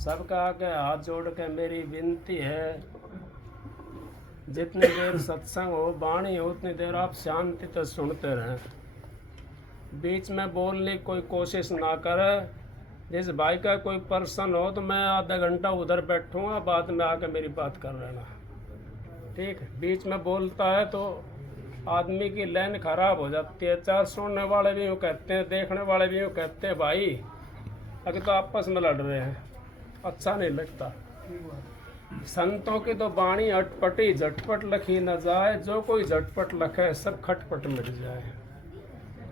सबका आगे हाथ जोड़ के मेरी विनती है, जितनी देर सत्संग हो, वाणी हो, उतनी देर आप शांति से सुनते रहें। बीच में बोलने की कोई कोशिश ना करें। जिस भाई का कोई पर्सन हो तो मैं आधा घंटा उधर बैठूंगा, बाद में आके मेरी बात कर लेना, ठीक। बीच में बोलता है तो आदमी की लाइन खराब हो जाती है। चार सुनने वाले भी यूँ कहते हैं, देखने वाले भी यूँ कहते हैं, भाई अगर तो आपस में लड़ रहे हैं, अच्छा नहीं लगता। संतों की तो वाणी अटपटी, झटपट लिखी न जाए, जो कोई झटपट लिखे सब खटपट मिट जाए।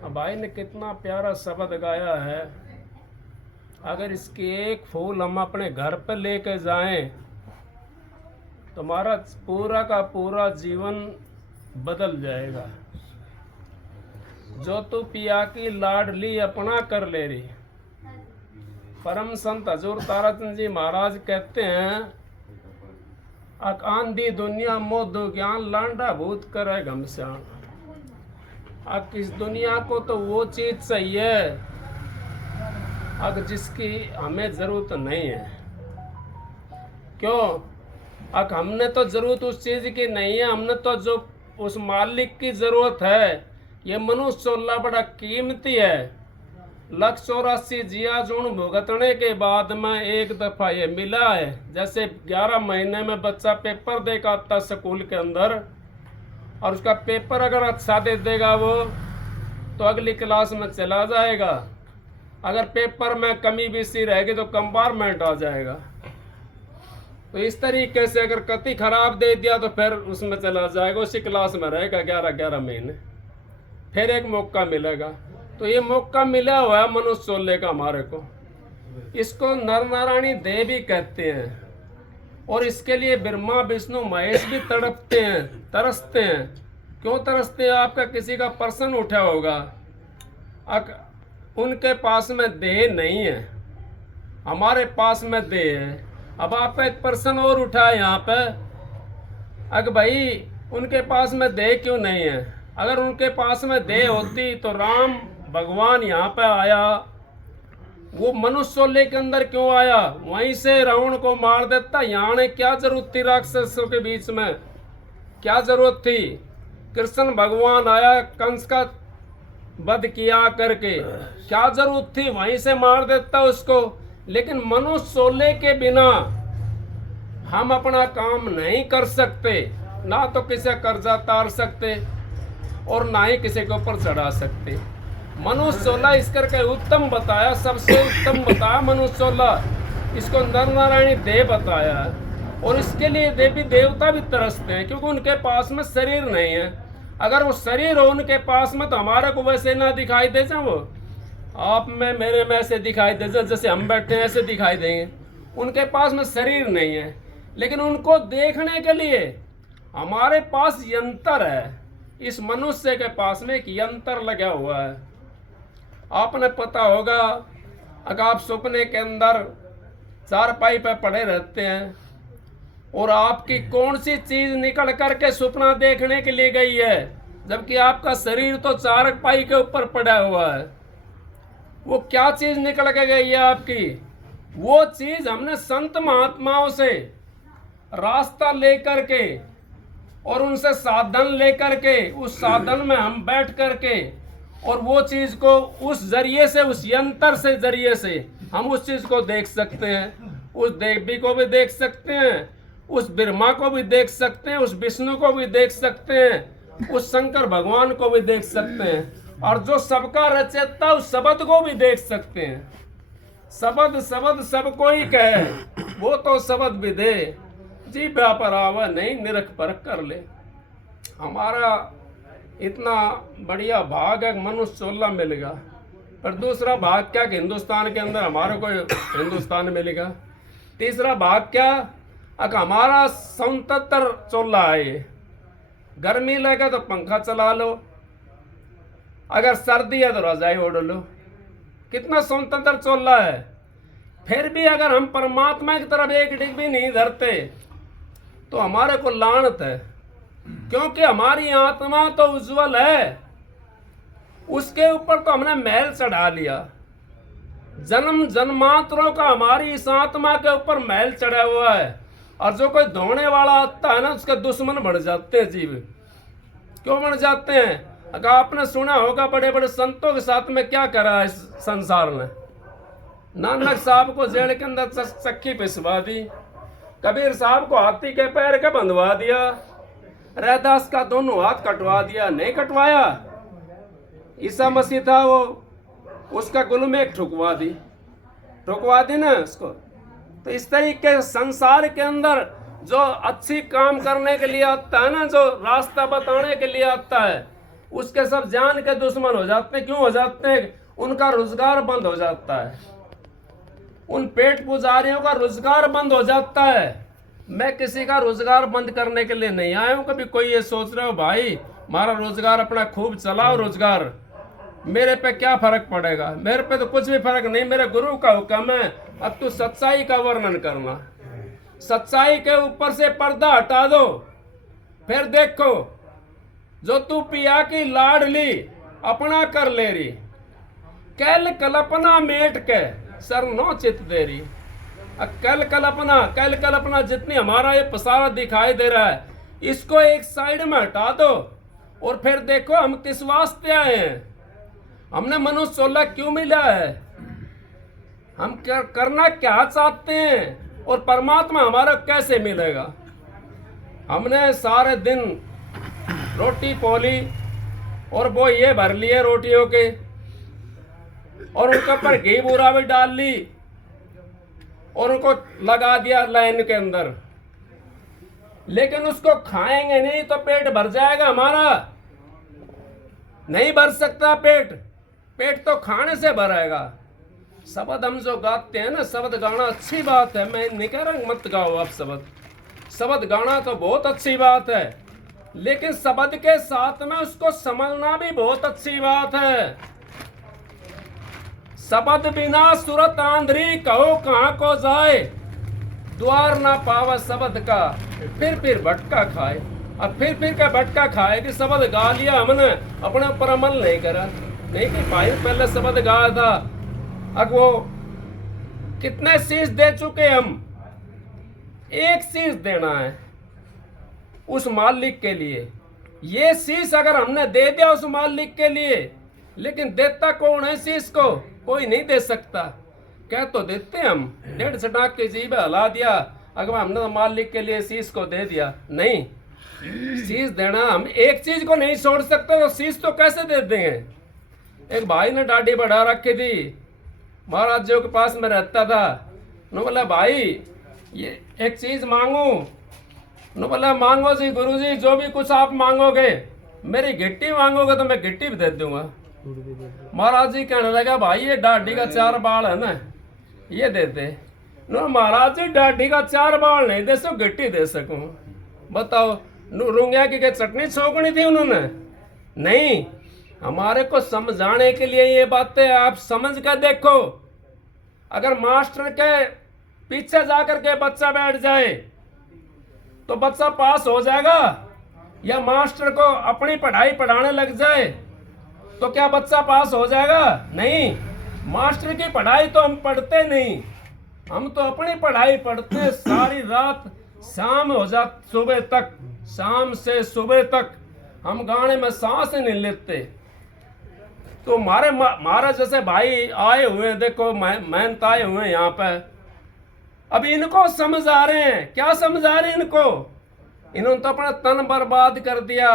अब भाई ने कितना प्यारा शब्द गाया है। अगर इसकी एक फूल हम अपने घर पर लेके जाएं तो हमारा पूरा का पूरा जीवन बदल जाएगा। जो तू पिया की लाडली अपना कर ले रही। परम संत हजूर ताराचंद जी महाराज कहते हैं, आंधी दुनिया मोदो ज्ञान लांडा भूत करे घमसान। अब इस दुनिया को तो वो चीज चाहिए अब जिसकी हमें जरूरत नहीं है। क्यों? अब हमने तो जरूरत उस चीज की नहीं है, हमने तो जो उस मालिक की जरूरत है। ये मनुष्य चोला बड़ा कीमती है। 184 जिया जून भुगतने के बाद में एक दफा ये मिला है। जैसे 11 महीने में बच्चा पेपर दे के आता स्कूल के अंदर, और उसका पेपर अगर अच्छा दे देगा वो तो अगली क्लास में चला जाएगा। अगर पेपर में कमी बेसी रहेगी तो कंपार्टमेंट आ जाएगा। तो इस तरीके से अगर कति खराब दे दिया तो फिर उसमें चला जाएगा, उसी क्लास में रहेगा 11 महीने, फिर एक मौका मिलेगा। तो ये मौका मिला हुआ है मनुष्य चोले का हमारे को। इसको नर नारायणी देव भी कहते हैं, और इसके लिए ब्रह्मा विष्णु महेश भी तड़पते हैं, तरसते हैं। क्यों तरसते हैं? आपका किसी का प्रश्न उठा होगा, उनके पास में देह नहीं है, हमारे पास में देह है। अब आपका एक प्रश्न और उठा है यहाँ पे, अगर भाई उनके पास में देह क्यों नहीं है? अगर उनके पास में देह होती तो राम भगवान यहाँ पे आया, वो मनुष्य चोले के अंदर क्यों आया? वहीं से रावण को मार देता। यहाँ ने क्या जरूरत थी? राक्षसों के बीच में क्या जरूरत थी? कृष्ण भगवान आया, कंस का वध किया करके, क्या जरूरत थी? वहीं से मार देता उसको। लेकिन मनुष्य चोले के बिना हम अपना काम नहीं कर सकते। ना तो किसी कर्जा तार सकते और ना ही किसी के ऊपर चढ़ा सकते। मनुष्य चोला इस करके उत्तम बताया, सबसे उत्तम बताया मनुष्य चोला। इसको नर नारायणी देव बताया है। और इसके लिए देवी देवता भी तरसते हैं, क्योंकि उनके पास में शरीर नहीं है। अगर वो शरीर हो उनके पास में तो हमारे को वैसे ना दिखाई दे जाए, वो आप में मेरे में ऐसे दिखाई दे जाए, जैसे हम बैठे हैं ऐसे दिखाई देंगे। उनके पास में शरीर नहीं है, लेकिन उनको देखने के लिए हमारे पास यंत्र है। इस मनुष्य के पास में एक यंत्र लगा हुआ है। आपने पता होगा, अगर आप सपने के अंदर चारपाई पे पड़े रहते हैं और आपकी कौन सी चीज निकल करके सपना देखने के लिए गई है, जबकि आपका शरीर तो चारपाई के ऊपर पड़ा हुआ है। वो क्या चीज निकल के गई है आपकी? वो चीज हमने संत महात्माओं से रास्ता लेकर के और उनसे साधन लेकर के, उस साधन में हम बैठ करके और वो चीज को उस जरिए से, उस यंत्र से जरिए से हम उस चीज को देख सकते हैं। उस देवी को भी देख सकते हैं, उस ब्रह्मा को भी देख सकते हैं, उस विष्णु को भी देख सकते हैं, उस शंकर भगवान को भी देख सकते हैं, और जो सबका रचयिता उस शब्द को भी देख सकते हैं। शब्द शब्द सबको ही कहे, वो तो शब्द भी दे, जी व्यापार आवा नहीं निरख परख कर ले। हमारा इतना बढ़िया भाग है, मनुष्य चोला मिलेगा। पर दूसरा भाग क्या कि हिंदुस्तान के अंदर हमारे को हिंदुस्तान मिलेगा। तीसरा भाग क्या? हमारा 77 चोला है। गर्मी लगे तो पंखा चला लो, अगर सर्दी है तो रजाई ओढ़ लो। कितना 77 चोला है। फिर भी अगर हम परमात्मा की तरफ एक डिग भी नहीं धरते तो हमारे को लानत है, क्योंकि हमारी आत्मा तो उज्जवल है, उसके ऊपर तो हमने महल चढ़ा लिया। जन्म जन्मांतरों का हमारी इस आत्मा के ऊपर मैल चढ़ा हुआ है, और जो कोई धोने वाला आता है ना, उसके दुश्मन बढ़ जाते हैं जीव। क्यों बढ़ जाते हैं? अगर आपने सुना होगा बड़े बड़े संतों के साथ में क्या करा है इस संसार ने। नानक साहब को जेल के अंदर चक्की पिसवा दी, कबीर साहब को हाथी के पैर के बंधवा दिया, रैदास का दोनों हाथ कटवा दिया, नहीं कटवाया। ईसा मसीह था वो, उसका गुल में एक ठुकवा दी ना उसको। तो इस तरीके संसार के अंदर जो अच्छी काम करने के लिए आता है ना, जो रास्ता बताने के लिए आता है, उसके सब जान के दुश्मन हो जाते हैं। क्यों हो जाते हैं? उनका रोजगार बंद हो जाता है, उन पेट पुजारियों का रोजगार बंद हो जाता है। मैं किसी का रोजगार बंद करने के लिए नहीं आया हूं। कभी कोई ये सोच रहे हो भाई हमारा रोजगार अपना खूब चलाओ, रोजगार मेरे पे क्या फर्क पड़ेगा? मेरे पे तो कुछ भी फर्क नहीं। मेरे गुरु का हुक्म है अब तू सच्चाई का वर्णन करना, सच्चाई के ऊपर से पर्दा हटा दो, फिर देखो जो तू पिया की लाडली अपना कर ले रही, कैल कल्पना मेट के सर नो चित दे रही। कल कल्पना जितनी हमारा ये पसारा दिखाई दे रहा है, इसको एक साइड में हटा दो और फिर देखो हम किस वास्ते आए हैं। हमने मनुष्य 16 क्यों मिला है? हम करना क्या चाहते हैं और परमात्मा हमारा कैसे मिलेगा? हमने सारे दिन रोटी पोली और वो ये भर लिए रोटियों के, और उनके ऊपर घी बूरा भी डाल ली और उनको लगा दिया लाइन के अंदर, लेकिन उसको खाएंगे नहीं तो पेट भर जाएगा हमारा? नहीं भर सकता पेट तो खाने से भरेगा। शब्द हम जो गाते हैं ना, शब्द गाना अच्छी बात है, मैं नहीं कह रहा मत गाओ आप शब्द गाना तो बहुत अच्छी बात है, लेकिन शब्द के साथ में उसको समझना भी बहुत अच्छी बात है। शब्द बिना सुरत आंध्री कहो कहाँ को जाए, द्वार ना पावा शब्द का फिर भटका खाए। अब फिर का भटका खाए कि शब्द गा लिया हमने, अपने ऊपर अमल नहीं करा। नहीं कि भाई पहले शब्द गाया था, अब वो कितने शीश दे चुके हम, एक शीश देना है उस मालिक के लिए। ये शीश अगर हमने दे दिया उस मालिक के लिए, लेकिन देता कौन है शीश को? कोई नहीं दे सकता। क्या तो देते हम, 1.5 चटाक की जीभ हला दिया, अगर हमने तो मालिक के लिए शीश को दे दिया। नहीं, शीश देना, हम एक चीज को नहीं छोड़ सकते तो शीश तो कैसे दे देंगे? एक भाई ने दाढ़ी बढ़ा रखी थी, महाराज जी के पास में रहता था। न बोला भाई ये एक चीज मांगू? न बोला मांगो जी गुरुजी, जो भी कुछ आप मांगोगे, मेरी गिट्टी मांगोगे तो मैं गिट्टी भी दे दूंगा। महाराज जी कहने लगा भाई ये दाढ़ी का 4 बाल है ना, ये दे दे। न महाराज जी दाढ़ी का 4 बाल नहीं दे सो, गिट्टी दे सकूं। बताओ, रूंगिया की चटनी छोकनी थी उन्होंने? नहीं, हमारे को समझाने के लिए ये बातें आप समझ कर देखो। अगर मास्टर के पीछे जाकर के बच्चा बैठ जाए तो बच्चा पास हो जाएगा, या मास्टर को अपनी पढ़ाई पढ़ाने लग जाए तो क्या बच्चा पास हो जाएगा? नहीं, मास्टर की पढ़ाई तो हम पढ़ते नहीं, हम तो अपनी पढ़ाई पढ़ते सारी रात, शाम हो जा सुबह तक, शाम से सुबह तक हम गाने में सांस नहीं लेते। तो हमारे जैसे भाई आए हुए, देखो मेहनत आए हुए यहाँ पे, अब इनको समझ आ रहे हैं। क्या समझ आ रहे हैं इनको? इन्होंने तो अपना तन बर्बाद कर दिया,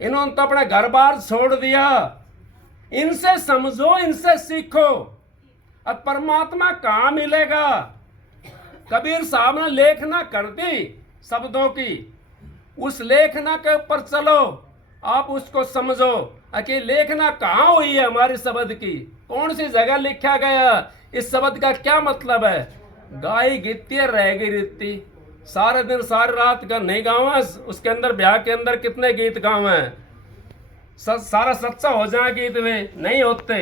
इन्होंने तो अपना घर बार छोड़ दिया। इनसे समझो, इनसे सीखो। अब परमात्मा कहाँ मिलेगा? कबीर साहब ने लेखना कर दी शब्दों की, उस लेखना के ऊपर चलो, आप उसको समझो कि लेखना कहाँ हुई है हमारे शब्द की, कौन सी जगह लिखा गया, इस शब्द का क्या मतलब है? गाय गीती रहेगी रीति, सारे दिन सारी रात का नहीं गाँव है, उसके अंदर ब्याह के अंदर कितने गीत गाँव हैं, सारा सच्चा हो जाए गीत में नहीं होते।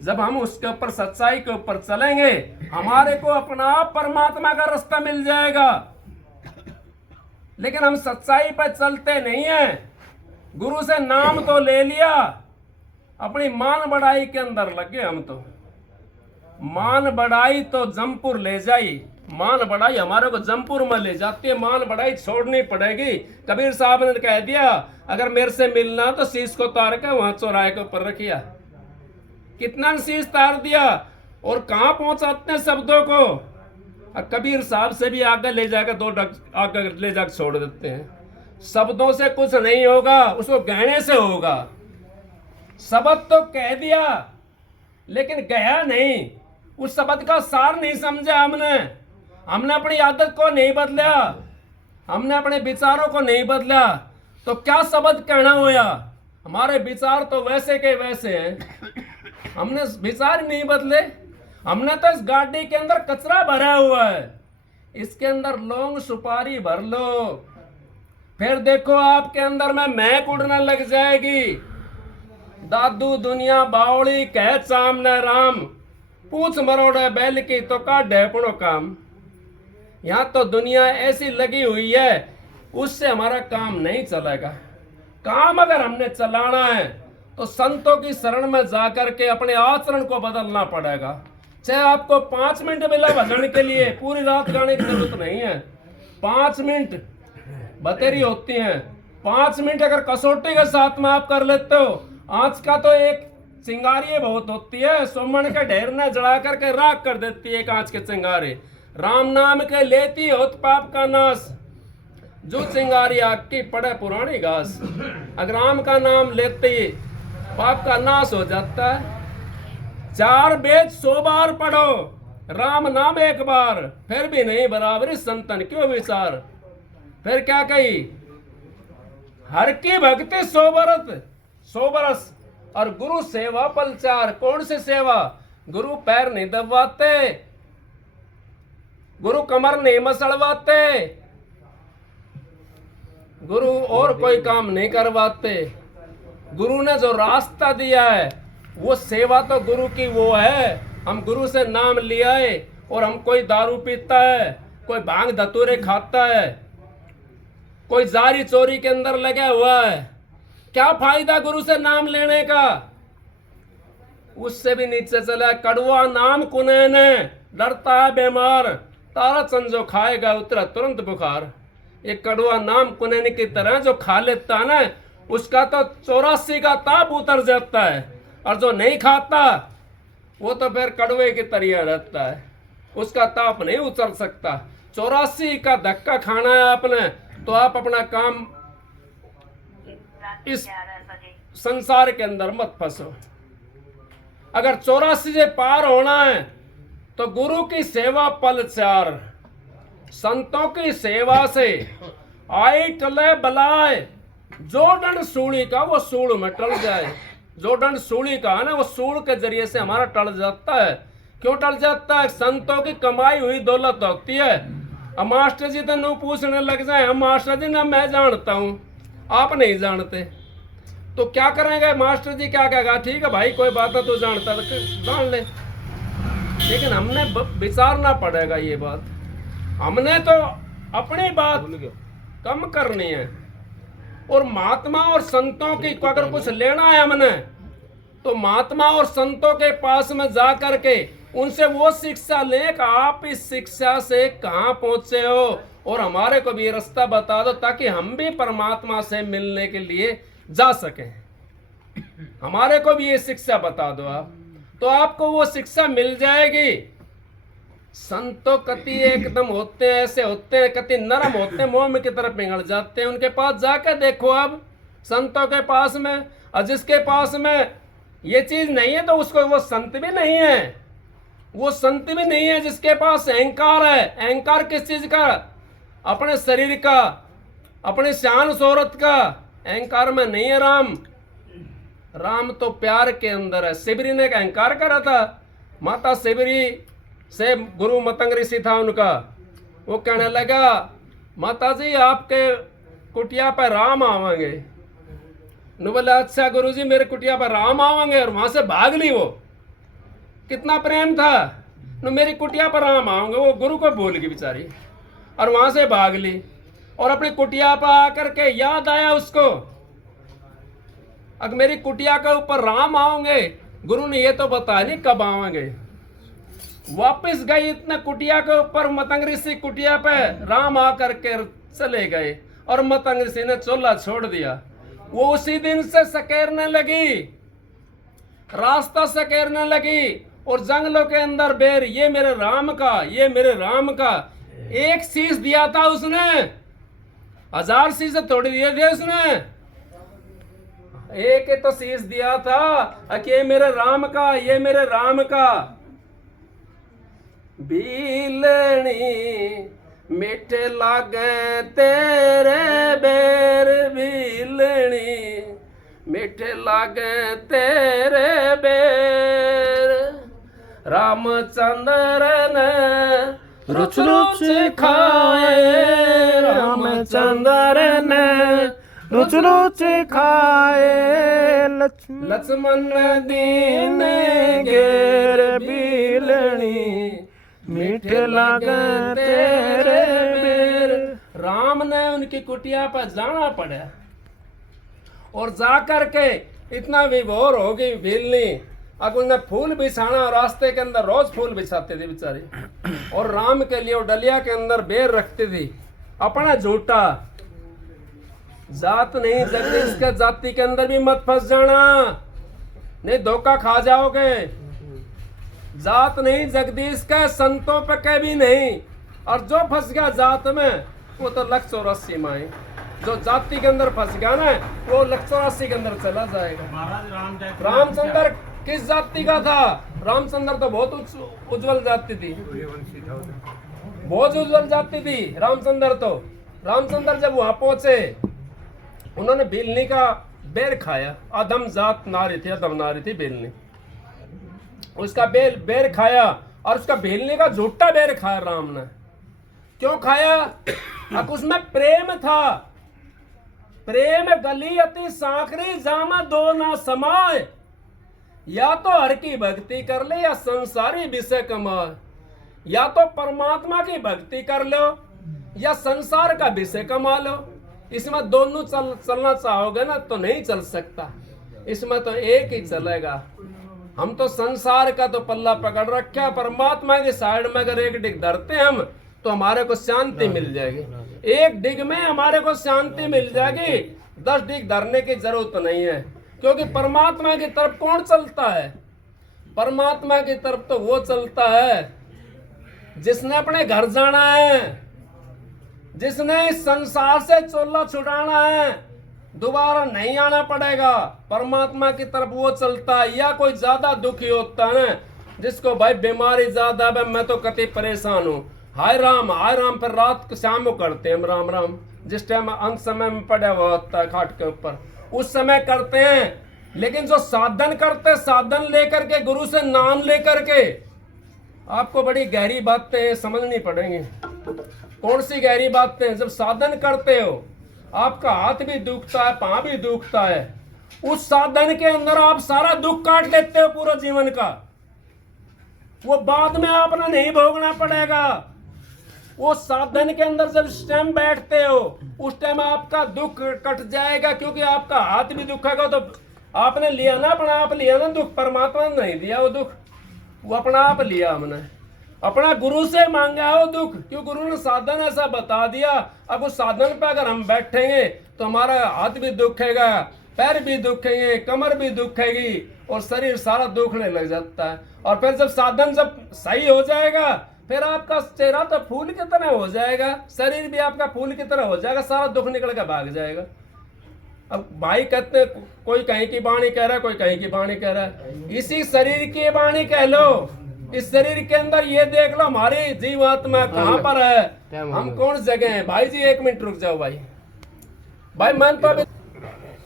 जब हम उसके ऊपर सच्चाई के ऊपर चलेंगे, हमारे को अपना परमात्मा का रास्ता मिल जाएगा। लेकिन हम सच्चाई पर चलते नहीं हैं। गुरु से नाम तो ले लिया, अपनी मान बढ़ाई के अंदर लगे हम तो। मान बढ़ाई तो जमपुर ले जाई, मान बढ़ाई हमारे को जमपुर में ले जाती है, मान बढ़ाई छोड़नी पड़ेगी। कबीर साहब ने कह दिया अगर मेरे से मिलना तो शीश को तार के वहां चौराहे के ऊपर रखिया। कितना शीश तार दिया और कहां पहुंचाते हैं शब्दों को। कबीर साहब से भी आगे ले जाकर दो आगे ले जाकर छोड़ देते हैं। शब्दों से कुछ नहीं होगा, उसको गहने से होगा। शब्द तो कह दिया लेकिन गया नहीं, उस शब्द का सार नहीं समझा हमने अपनी आदत को नहीं बदला, हमने अपने विचारों को नहीं बदला, तो क्या शब्द कहना होया। हमारे विचार तो वैसे के वैसे हैं, हमने विचार नहीं बदले। हमने तो इस गाड़ी के अंदर कचरा भरा हुआ है, इसके अंदर लौंग सुपारी भर लो, फिर देखो आपके अंदर में महक उड़ने लग जाएगी। दादू दुनिया बावड़ी कह सामने राम, पूछ मरोड़े बैल की तो का ढेपड़ो काम। यहाँ तो दुनिया ऐसी लगी हुई है, उससे हमारा काम नहीं चलेगा। काम अगर हमने चलाना है तो संतों की शरण में जाकर के अपने आचरण को बदलना पड़ेगा। चाहे आपको 5 मिनट मिला भजन के लिए, पूरी रात गाने की जरूरत नहीं है। 5 मिनट बतेरी होती हैं, 5 मिनट अगर कसौटी के साथ में आप कर लेते हो। आज का तो एक चिंगारी बहुत होती है, सोमन के ढेर ने जड़ा करके राख कर देती है कांच के चिंगारे। राम नाम के लेती होत पाप का नाश, जो चिंगारी आग की पड़े पुरानी घास। अगर राम का नाम लेते ही पाप का नाश हो जाता है। 4 वेद 100 बार पढ़ो, राम नाम एक बार, फिर भी नहीं बराबरी संतन क्यों विचार। फिर क्या कही, हर की भक्ति 100 बरस और गुरु सेवा पलचार। कौन सी सेवा, गुरु पैर नहीं दबाते, गुरु कमर नहीं मसलवाते, गुरु और कोई काम नहीं करवाते। गुरु ने जो रास्ता दिया है वो सेवा तो गुरु की वो है। हम गुरु से नाम लिया है और हम कोई दारू पीता है, कोई भांग धतूरे खाता है, कोई जारी चोरी के अंदर लगा हुआ है, क्या फायदा गुरु से नाम लेने का। उससे भी नीचे चला, कड़वा नाम कुनैने डरता है बीमार, तारा चंद जो खाएगा उतरा तुरंत बुखार। ये कड़वा नाम कुनैने की तरह जो खा लेता है ना, उसका तो 84 का ताप उतर जाता है, और जो नहीं खाता वो तो फिर कड़वे की तरह रहता है, उसका ताप नहीं उतर सकता। 84 का धक्का खाना है आपने, तो आप अपना काम इस संसार के अंदर मत फंसो। अगर 84 से पार होना है तो गुरु की सेवा पल 4, संतों की सेवा से आई टले बलाए। जो दंड सूली का वो सूल में टल जाए, जो दंड सूली का है ना वो सूल के जरिए से हमारा टल जाता है। क्यों टल जाता है, संतों की कमाई हुई दौलत होती है। अब मास्टर जी तो नू पूछने लग जाए, हम मास्टर जी ना मैं जानता हूँ आप नहीं जानते, तो क्या करेंगे। मास्टर जी क्या कहेगा, ठीक है भाई कोई बात है तू जानता तो जान ले, लेकिन हमने विचारना पड़ेगा ये बात। हमने तो अपनी बात कम करनी है, और महात्मा और संतों की अगर कुछ लेना है हमने, तो महात्मा और संतों के पास में जा करके उनसे वो शिक्षा लें कि आप इस शिक्षा से कहाँ पहुंचे हो, और हमारे को भी रास्ता बता दो ताकि हम भी परमात्मा से मिलने के लिए जा सकें। हमारे को भी ये शिक्षा बता दो आप, तो आपको वो शिक्षा मिल जाएगी। संतो कति एकदम होते हैं, ऐसे होते हैं, कति नरम होते हैं, मोम की तरफ पिघल जाते हैं। उनके पास जाके देखो आप, संतों के पास में, और जिसके पास में ये चीज नहीं है तो उसको वो संत भी नहीं है, वो संत भी नहीं है। जिसके पास अहंकार है, अहंकार किस चीज का, अपने शरीर का, अपने शान शोहरत का, अहंकार में नहीं है राम। राम तो प्यार के अंदर है। शिवरी ने अहंकार करा था, माता शिवरी से गुरु मतंग ऋषि था उनका, वो कहने लगा माता जी आपके कुटिया पर राम आवेंगे। नु बोला अच्छा गुरु जी मेरे कुटिया पर राम आवेंगे, और वहां से भाग ली। वो कितना प्रेम था, नु मेरी कुटिया पर राम आवेंगे, वो गुरु को भूल गई बेचारी, और वहां से भाग ली। और अपनी कुटिया पर आकर के याद आया उसको, अगर मेरी कुटिया के ऊपर राम आओगे, गुरु ने ये तो बताया नहीं कब आवेंगे। वापिस गई इतने कुटिया के ऊपर, मतंग ऋषि कुटिया पे राम आकर के चले गए और मतंग ऋषि ने चोला छोड़ दिया। वो उसी दिन से सकेरने लगी, रास्ता सकेरने लगी और जंगलों के अंदर बेर, ये मेरे राम का, ये मेरे राम का। एक शीश दिया था उसने, 1000 शीश थोड़ी दिए थे उसने, एक तो शीश दिया था कि ये मेरे राम का, ये मेरे राम का। बीलनी मीठे लागे तेरे बेर, बीलनी मीठे लागे तेरे बेर। रामचंद्र ने रुच रुच खाए, रामचंद्र ने रुच रुच खाए। लक्ष्मण दीन घेर, बीलनी मीठे लागे तेरे बेर। राम ने उनकी कुटिया पर जाना पड़ा और जाकर के इतना विभोर हो गई भीलनी। अब उन्हें फूल बिछाना, रास्ते के अंदर रोज फूल बिछाते थे बेचारे, और राम के लिए वो डलिया के अंदर बेर रखती थी। अपना झूठा जात नहीं, जगदीश के जाति के अंदर भी मत फंस जाना, नहीं धोखा खा जाओगे। जात नहीं जगदीश के, संतों पे के भी नहीं। और जो फंस गया जात में वो तो 184 माए, जो जाति के अंदर फंस गया ना वो 184 के अंदर चला जाएगा। रामचंद्र किस जाति का था? रामचंद्र तो बहुत उज्जवल जाति थी, बहुत उज्जवल जाति थी रामचंद्र तो। रामचंद्र जब वहां पहुंचे, उन्होंने भीलनी का बेर खाया। अधम जात नारी थी, अधम नारी थी भीलनी। उसका बेर खाया और उसका भीलनी का झूठा बेर खाया राम ने। क्यों खाया? अब उसमें प्रेम था। प्रेम गली अति सांकरी, जामा दो ना समाए। या तो हर की भक्ति कर ले या संसारी विषय कमाए, या तो परमात्मा की भक्ति कर लो या संसार का विषय कमा लो। इसमें दोनों चलना चाहोगे ना तो नहीं चल सकता, इसमें तो एक ही चलेगा। हम तो संसार का तो पल्ला पकड़ रखा, परमात्मा की साइड में अगर एक डिग धरते हम तो हमारे को शांति मिल जाएगी। एक डिग में हमारे को शांति मिल जाएगी, 10 डिग धरने की जरूरत नहीं है। क्योंकि परमात्मा की तरफ कौन चलता है? परमात्मा की तरफ तो वो चलता है जिसने अपने घर जाना है, जिसने इस संसार से चोला छुड़ाना है, दोबारा नहीं आना पड़ेगा। परमात्मा की तरफ वो चलता है। या कोई ज्यादा दुखी होता है जिसको भाई बीमारी ज्यादा है, मैं तो कति परेशान हूँ, हाय राम फिर रात को शाम को करते हैं राम राम। जिस टाइम अंत समय में पड़ा हुआ होता है खाट के ऊपर, उस समय करते हैं। लेकिन जो साधन करते, साधन लेकर के, गुरु से नाम लेकर के, आपको बड़ी गहरी बातें समझनी पड़ेंगी। कौन सी गहरी बातें? जब साधन करते हो, आपका हाथ भी दुखता है, पांव भी दुखता है, उस साधन के अंदर आप सारा दुख काट लेते हो पूरा जीवन का। वो बाद में आपने नहीं भोगना पड़ेगा। वो साधन के अंदर जब टाइम बैठते हो, उस टाइम आपका दुख कट जाएगा। क्योंकि आपका हाथ भी दुखेगा तो आपने लिया ना, अपना आप लिया ना दुख, परमात्मा ने नहीं दिया वो दुख, वो अपना आप लिया हमने, अपना गुरु से मांगा वो दुख। क्यों? गुरु ने साधन ऐसा बता दिया। अब उस साधन पे अगर हम बैठेंगे तो हमारा हाथ भी दुखेगा, पैर भी दुखेंगे, कमर भी दुखेगी और शरीर सारा दुखने लग जाता है। और फिर जब साधन जब सही हो जाएगा, फिर आपका चेहरा तो फूल की तरह हो जाएगा, शरीर भी आपका फूल की तरह हो जाएगा, सारा दुख निकल कर भाग जाएगा। अब भाई कहते कोई कहीं की वाणी कह रहा है, कोई कहीं की वाणी कह रहा है, इसी शरीर की वाणी कह लो। इस शरीर के अंदर ये देख लो हमारी जीवात्मा कहाँ पर है, हम कौन जगह है। भाई जी 1 मिनट रुक जाओ भाई। भाई मन तो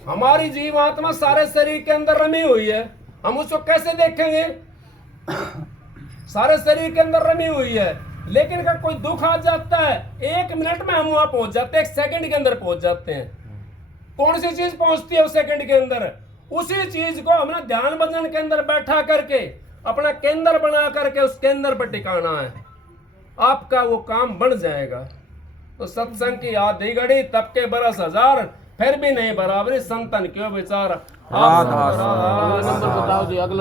हमारी जीवात्मा सारे शरीर के अंदर रमी हुई है, हम उसको कैसे देखेंगे? सारे शरीर के अंदर रमी हुई है। लेकिन अगर कोई दुख आ जाता है, 1 मिनट में हम वहां पहुंच जाते हैं, 1 सेकंड के अंदर पहुंच जाते हैं। कौन सी चीज पहुंचती है उस सेकंड के अंदर? उसी चीज को हमने ध्यान भजन के अंदर बैठा करके अपना केंद्र बना करके उस केंद्र पर टिकाना है, आपका वो काम बन जाएगा। तो सत्संग की आधी घड़ी तब के बरस 1000, फिर भी नहीं बराबरी संतन क्यों विचार। आप बताओ जी अगला